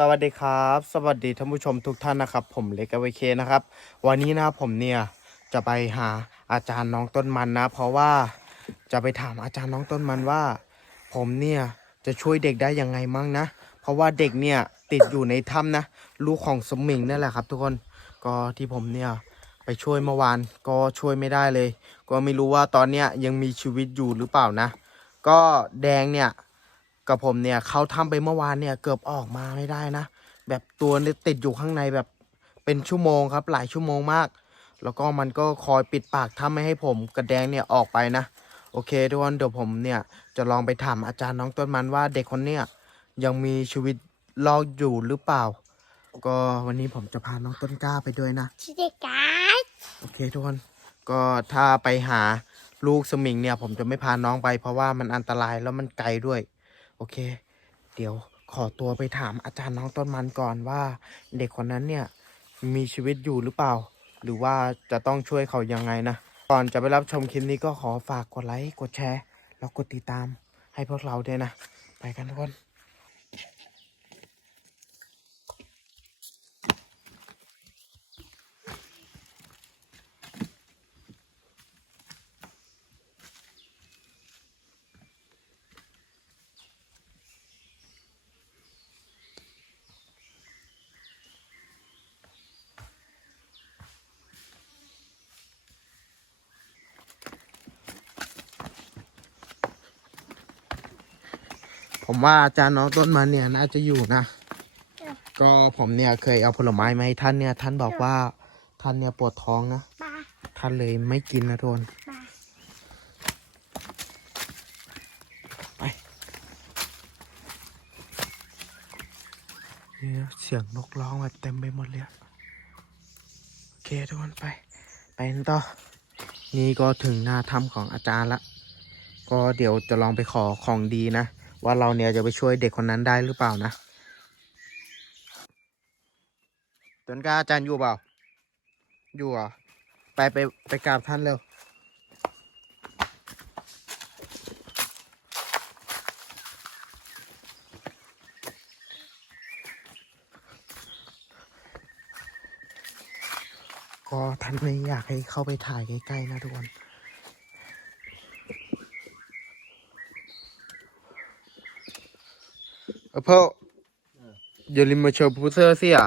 สวัสดีครับ สวัสดีท่านผู้ชมทุกท่านนะครับ ผมเล็กอเวเคนะครับ วันนี้นะผมเนี่ยจะไปหาอาจารย์น้องต้นมันนะ เพราะว่าจะไปถามอาจารย์น้องต้นมันว่า ผมเนี่ยจะช่วยเด็กได้ยังไงมั่งนะ เพราะว่าเด็กเนี่ยติดอยู่ในถ้ำนะ ลูกของสมิงนั่นแหละครับ ทุกคนก็ที่ผมเนี่ยไปช่วยเมื่อวานก็ช่วยไม่ได้เลย ก็ไม่รู้ว่าตอนเนี้ยยังมีชีวิตอยู่หรือเปล่านะ ก็แดงเนี่ย กับผมเนี่ยเขาทำไปเมื่อวานเนี่ยเกือบออกมาไม่ได้นะ แบบตัวเนี่ยติดอยู่ข้างในแบบเป็นชั่วโมงครับ หลายชั่วโมงมาก แล้วก็มันก็คอยปิดปากถ้าไม่ให้ผมกับแดงเนี่ยออกไปนะ โอเคทุกคนเดี๋ยวผมเนี่ยจะลองไปถามอาจารย์น้องต้นมันว่าเด็กคนเนี้ยยังมีชีวิตรอดอยู่หรือเปล่า ก็วันนี้ผมจะพาน้องต้นกล้าไปด้วยนะชิเดกัสโอเคทุกคนก็ถ้าไปหาลูกสมิงเนี่ย ผมจะไม่พาน้องไปเพราะว่ามันอันตรายแล้วมันไกลด้วย โอเค เดี๋ยวขอตัวไปถามอาจารย์น้องต้นมันก่อนว่า เด็กคนนั้นเนี่ยมีชีวิตอยู่หรือเปล่า หรือว่าจะต้องช่วยเขายังไงนะ ก่อนจะไปรับชมคลิปนี้ก็ขอฝากกดไลค์ กดแชร์ แล้วกดติดตามให้พวกเราด้วยนะ ไปกันทุกคน ผมว่าอาจารย์น้องต้นมันเนี่ยน่าจะอยู่นะ ก็ผมเนี่ยเคยเอาผลไม้มาให้ท่านเนี่ย ท่านบอกว่าท่านเนี่ยปวดท้องนะปลาท่านเลยไม่กินนะทุกคนปลานี่นะเสียงนกร้องแบบเต็มไปหมดเลยอะโอเคทุกคนไป ไปกันต่อ นี่ก็ถึงหน้าถ้ำของอาจารย์ละ ก็เดี๋ยวจะลองไปขอของดีนะ ว่าเราเนี่ยจะไปช่วยเด็กคนนั้นได้หรือเปล่านะต้นกาอาจารย์อยู่เปล่า อยู่เหรอะไปไปไปกราบท่านเร็วก็ท่านไม่อยากให้เข้าไปถ่ายใกล้ๆนะทุกคน เออพ่อย่าลืมมาโชว์พูเซอร์สิอะ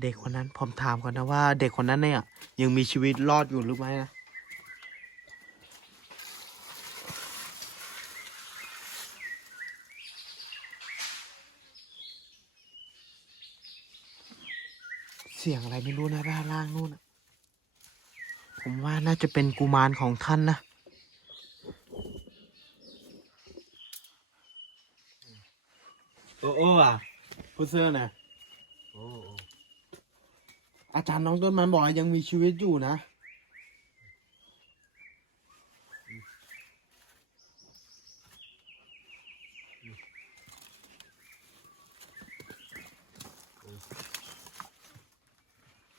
เด็กคนนั้นผมถามก่อนนะว่า เด็กคนนั้นเนี่ย ยังมีชีวิตรอดอยู่หรือไม่นะเสียงอะไรไม่รู้นะด้านล่างนู่นนะผมว่าน่าจะเป็นกุมารของท่านนะ โอ้โอ้อะพูดเสื้อนะโอ้อาจารย์น้องต้นมันบอกว่ายังมีชีวิตอยู่นะ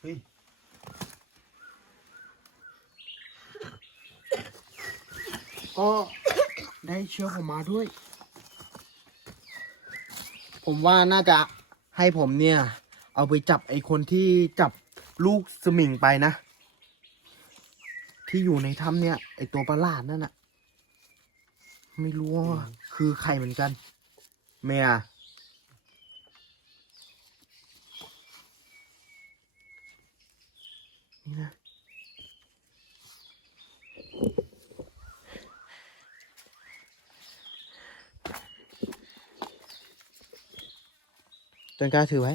เฮ้ย ก็ได้เชื้อผมมาด้วย ผมว่าน่าจะให้ผมเนี่ย เอาไปจับไอ้คนที่จับลูกสมิงไปนะ ที่อยู่ในถ้ำเนี่ย ไอ้ตัวประหลาดนั่นน่ะ ไม่รู้ว่าคือใครเหมือนกันเมียนี่นะ จนกล้าถือไว้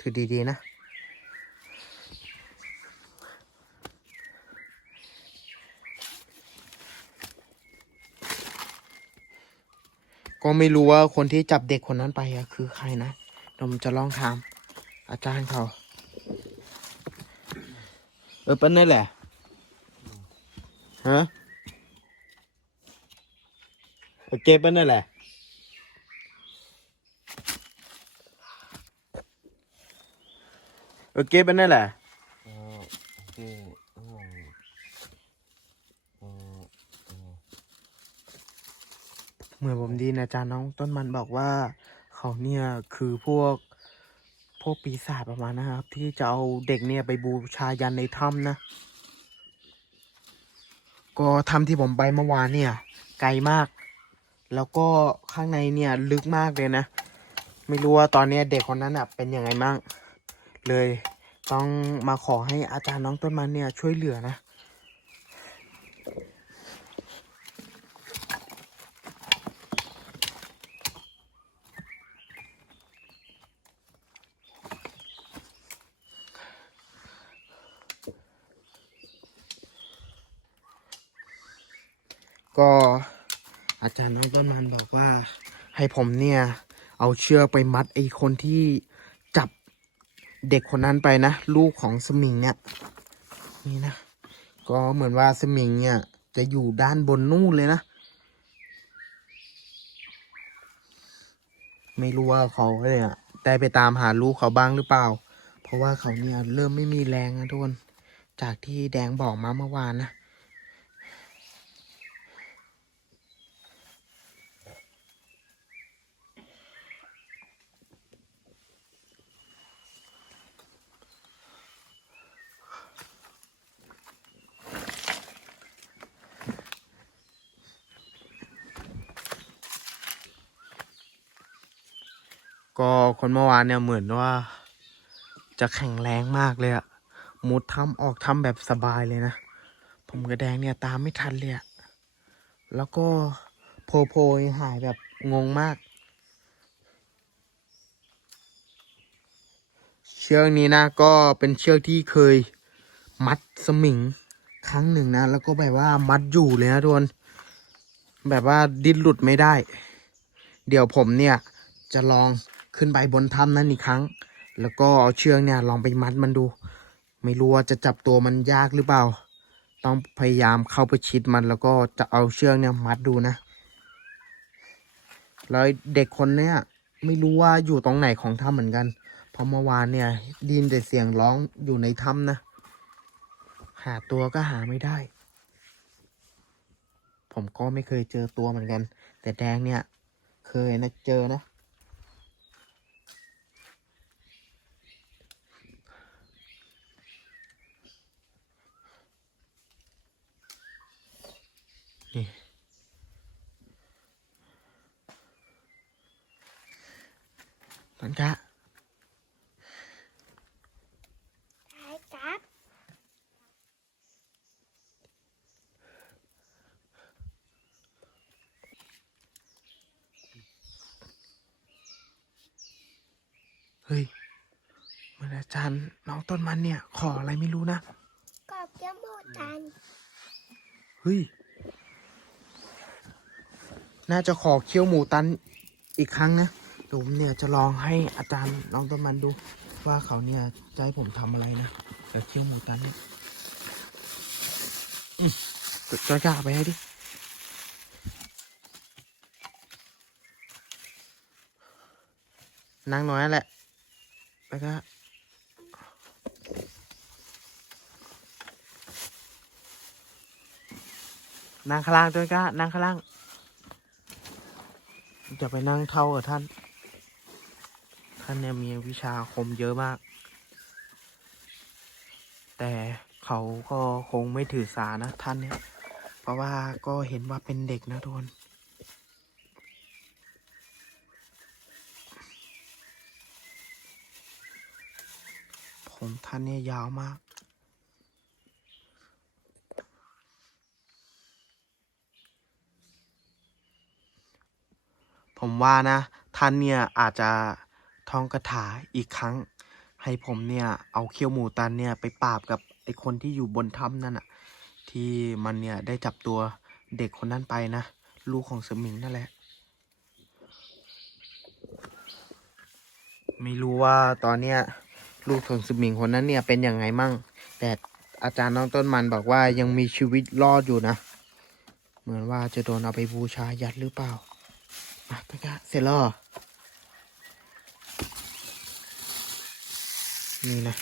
ถือดีๆนะ ก็ไม่รู้ว่าคนที่จับเด็กคนนั้นไปคือใครนะเดี๋ยวผมจะลองถาม อาจารย์เขา เออเป็นนั่แหละ ฮะเอเก็บเป็นนั่แหละ ก็เก็บอันนั่นแหละเมอืมอหมือนผมดีนะอาจารย์น้องต้นมันบอกว่า เขาเนี่ยคือพวกพวกปีศาจประมาณนะครับ ที่จะเอาเด็กเนี่ยไปบูชายันในถ้ำนะ ก็ถ้ำที่ผมไปเมื่อวานเนี่ย ไกลมาก แล้วก็ข้างในเนี่ยลึกมากเลยนะ ไม่รู้ว่าตอนเนี้ยเด็กคนนั้นอะเป็นยังไงบ้างเลย ต้องมาขอให้อาจารย์น้องต้นมันเนี่ยช่วยเหลือนะ ก็อาจารย์น้องต้นมันบอกว่าให้ผมเนี่ย เอาเชือกไปมัดไอ้คนที่ เด็กคนนั้นไปนะ ลูกของสมิงเนี่ยนี่นะ ก็เหมือนว่าสมิงเนี่ย จะอยู่ด้านบนนู่นเลยนะ ไม่รู้ว่าเขาเนี่ยได้ไปตามหาลูกเขาบ้างหรือเปล่า เพราะว่าเขาเนี่ยเริ่มไม่มีแรงนะทุกคน จากที่แดงบอกมาเมื่อวานนะ ก็คนเมื่อวานเนี่ยเหมือนว่า จะแข็งแรงมากเลยอะมุดถ้ำออกถ้ำแบบสบายเลยนะ ผมกระแดงเนี่ยตามไม่ทันเลยอะแล้วก็โพโพยหายแบบงงมาก เชือกนี้นะก็เป็นเชือกที่เคยมัดสมิงครั้งหนึ่งนะ แล้วก็แบบว่ามัดอยู่เลยนะทุกคนแบบว่าดิ้นหลุดไม่ได้ เดี๋ยวผมเนี่ยจะลอง ขึ้นไปบนถ้ำนั้นอีกครั้ง แล้วก็เอาเชือกเนี่ยลองไปมัดมันดู ไม่รู้ว่าจะจับตัวมันยากหรือเปล่า ต้องพยายามเข้าไปชิดมันแล้วก็จะเอาเชือกเนี่ยมัดดูนะ แล้วเด็กคนเนี้ยไม่รู้ว่าอยู่ตรงไหนของถ้ำเหมือนกัน เพราะเมื่อวานเนี่ยดินแต่เสียงร้องอยู่ในถ้ำนะ หาตัวก็หาไม่ได้ ผมก็ไม่เคยเจอตัวเหมือนกัน แต่แดงเนี่ย เคยนะเจอนะ ต้นกะใช่ครับ เฮ้ยเหมือนอาจารย์น้องต้นมันเนี่ย ขออะไรไม่รู้นะ กอบเจ้าโมตันเฮ้ย น่าจะขอเคี้ยวหมูตันอีกครั้งนะเดี๋ยว ผมเนี่ยจะลองให้อาจารย์น้องต้นมันดูว่าเขาเนี่ยจะให้ผมทำอะไรนะเดี๋ยวเคี้ยวหมูตันเนี่ยจอยกล้าไปให้ดินั่งน้อยแหละแล้วก็นั่งข้างล่างด้วยก็นั่งข้างล่างจะไปนั่งเท่ากับท่าน ท่านเนี่ยมีวิชาอาคมเยอะมาก แต่เขาก็คงไม่ถือสานะท่านเนี่ย เพราะว่าก็เห็นว่าเป็นเด็กนะทุกคนผมท่านเนี่ยยาวมากผมว่านะ ท่านเนี่ยอาจจะ ท่องคาถาอีกครั้ง ให้ผมเนี่ยเอาเขี้ยวหมูตันเนี่ยไปปราบกับไอคนที่อยู่บนถ้ำนั่นอะที่มันเนี่ยได้จับตัวเด็กคนนั้นไปนะ ลูกของเสือหมิงนั่นแหละ ไม่รู้ว่าตอนเนี้ยลูกของเสือหมิงคนนั้นเนี่ยเป็นยังไงมั่ง แต่อาจารย์น้องต้นมันบอกว่ายังมีชีวิตรอดอยู่นะ เหมือนว่าจะโดนเอาไปบูชายัดหรือเปล่าอะตะกะเสร็จแล้ว นี่นะ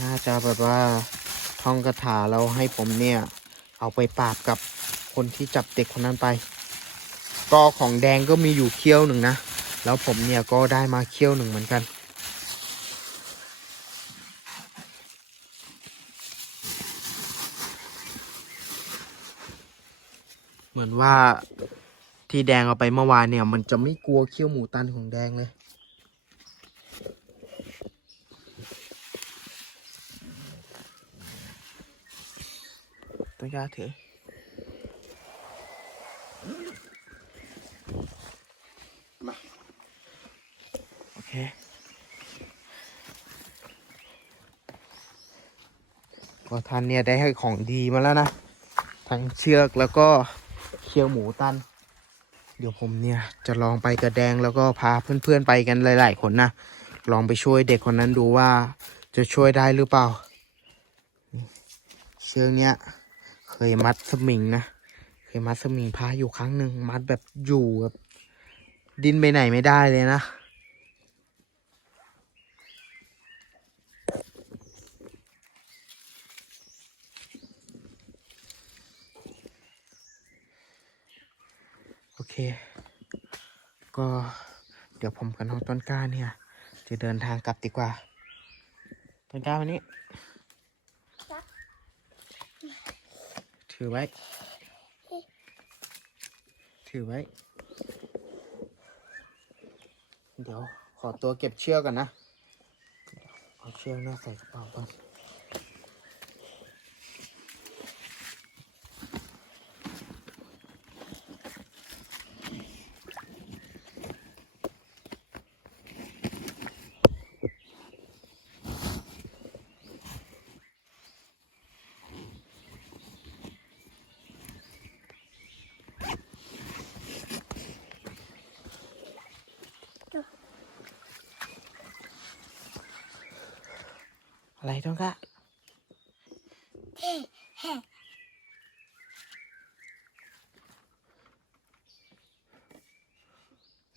น่าจะแบบว่าท่องคาถาแล้วให้ผมเนี่ย เอาไปปราบกับคนที่จับเด็กคนนั้นไป ก็ของแดงก็มีอยู่เขี้ยวหนึ่งนะ แล้วผมเนี่ยก็ได้มาเขี้ยวหนึ่งเหมือนกัน มือนว่าที่แดงเอาไปเมื่อวานเนี่ย มันจะไม่กลัวเขี้ยวหมูตันของแดงเลย ต้นกล้าถือมาโอเคก็ท่านเนี่ยได้ให้ของดีมาแล้วนะ ทั้งเชือกแล้วก็เคี่ยวหมูตัน เดี๋ยวผมเนี่ยจะลองไปกระแดงแล้วก็พาเพื่อนๆไปกันหลายๆคนนะ ลองไปช่วยเด็กคนนั้นดูว่าจะช่วยได้หรือเปล่า เชือกเนี้ยเคยมัดสมิงนะ เคยมัดสมิงพาอยู่ครั้งหนึ่งมัดแบบอยู่แบบดินไปไหนไม่ได้เลยนะ เค ก็เดี๋ยวผมกับน้องต้นกล้าเนี่ย จะเดินทางกลับดีกว่า ต้นกล้าวันนี้ ถือไว้ ถือไว้ เดี๋ยวขอตัวเก็บเชือกก่อนนะ เอาเชือกเนี่ยใส่กระเป๋าก่อน อะไรต้นกล้า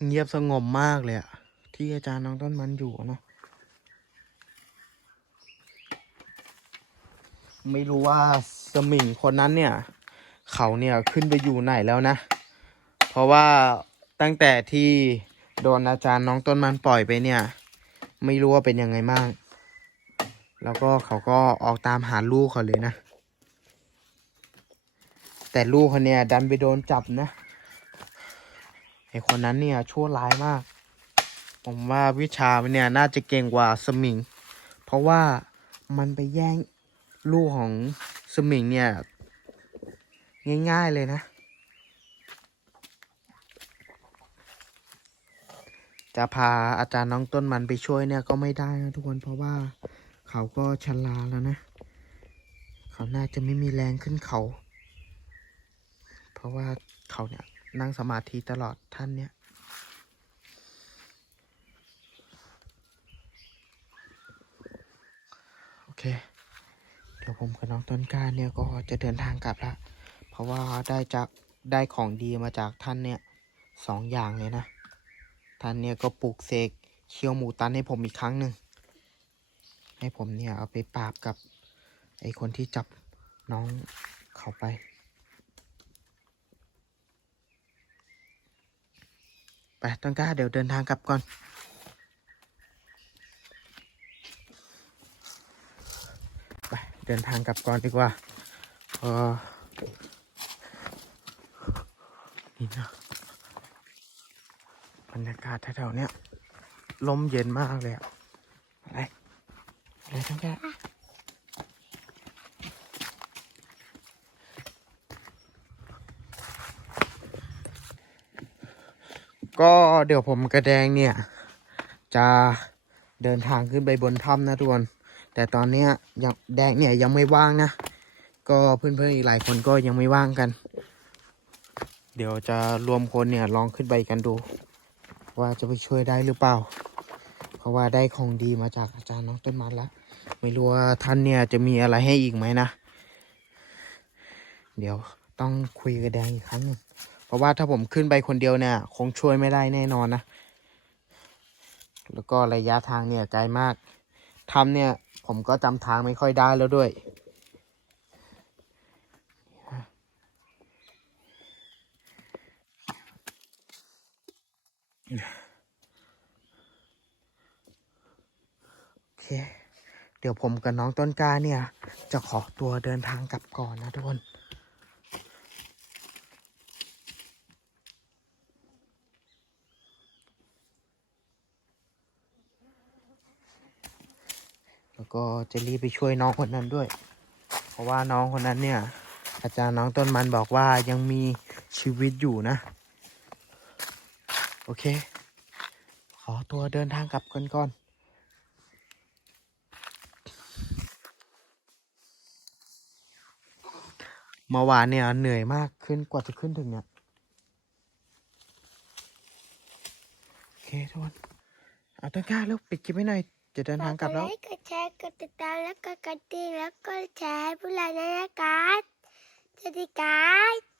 เงียบสงบมากเลยอะที่อาจารย์น้องต้นมันอยู่เนาะไม่รู้ว่าสมิงคนนั้นเนี่ย เขาเนี่ยขึ้นไปอยู่ไหนแล้วนะ เพราะว่าตั้งแต่ที่โดนอาจารย์น้องต้นมันปล่อยไปเนี่ย ไม่รู้ว่าเป็นยังไงบ้าง แล้วก็เขาก็ออกตามหาลูกเขาเลยนะ แต่ลูกเขาเนี่ยดันไปโดนจับนะไอคนนั้นเนี่ยชั่วร้ายมาก ผมว่าวิชามันเนี่ยน่าจะเก่งกว่าสมิง เพราะว่ามันไปแย่งลูกของสมิงเนี่ยง่ายๆเลยนะ จะพาอาจารย์น้องต้นมันไปช่วยเนี่ยก็ไม่ได้นะทุกคนเพราะว่า เขาก็ชราแล้วนะ เขาน่าจะไม่มีแรงขึ้นเขา เพราะว่าเขาเนี่ยนั่งสมาธิตลอดท่านเนี่ยโอเค เดี๋ยวผมกับน้องต้นกล้าเนี่ยก็จะเดินทางกลับละ เพราะว่าได้จากได้ของดีมาจากท่านเนี่ยสองอย่างเลยนะ ท่านเนี่ยก็ปลูกเสกเคี่ยวหมูตันให้ผมอีกครั้งหนึ่ง ให้ผมเนี่ยเอาไปปราบกับไอคนที่จับน้องเขาไป ไปต้นกล้าเดี๋ยวเดินทางกลับก่อน ไปเดินทางกลับก่อนดีกว่าเออนี่นะบรรยากาศแถวๆเนี้ยลมเย็นมากเลยอะอะไร อะไรต้นกล้าก็เดี๋ยวผมกระแดงเนี่ย จะเดินทางขึ้นไปบนถ้ำนะทุกคนแต่ตอนเนี้ยยังแดงเนี่ยยังไม่ว่างนะ ก็เพื่อนๆอีกหลายคนก็ยังไม่ว่างกัน เดี๋ยวจะรวมคนเนี่ยลองขึ้นไปกันดู ว่าจะไปช่วยได้หรือเปล่า เพราะว่าได้ของดีมาจากอาจารย์น้องต้นมันแล้ว ไม่รู้ว่าท่านเนี่ยจะมีอะไรให้อีกไหมนะ เดี๋ยวต้องคุยกับแดงอีกครั้งหนึ่งเพราะว่าถ้าผมขึ้นไปคนเดียวเนี่ย คงช่วยไม่ได้แน่นอนนะ แล้วก็ระยะทางเนี่ยไกลมากทำเนี่ยผมก็จำทางไม่ค่อยได้แล้วด้วยโอเค เดี๋ยวผมกับน้องต้นกล้าเนี่ย จะขอตัวเดินทางกลับก่อนนะทุกคนแล้วก็จะรีบไปช่วยน้องคนนั้นด้วย เพราะว่าน้องคนนั้นเนี่ย อาจารย์น้องต้นมันบอกว่ายังมีชีวิตอยู่นะ โอเค ขอตัวเดินทางกลับกันก่อน เมื่อวานเนี่ยเหนื่อยมากขึ้นกว่าจะขึ้นถึงเนี่ยโอเคทุกคนเอาต้งกล้าแล้วปิดคลิปไว้หน่อยจะเดินทางกลับแล้วกดแชร์กดติดตามแล้วก็กดติดแล้วก็แชร์ให้พวกเราด้วยนะครับสวัสดีครับ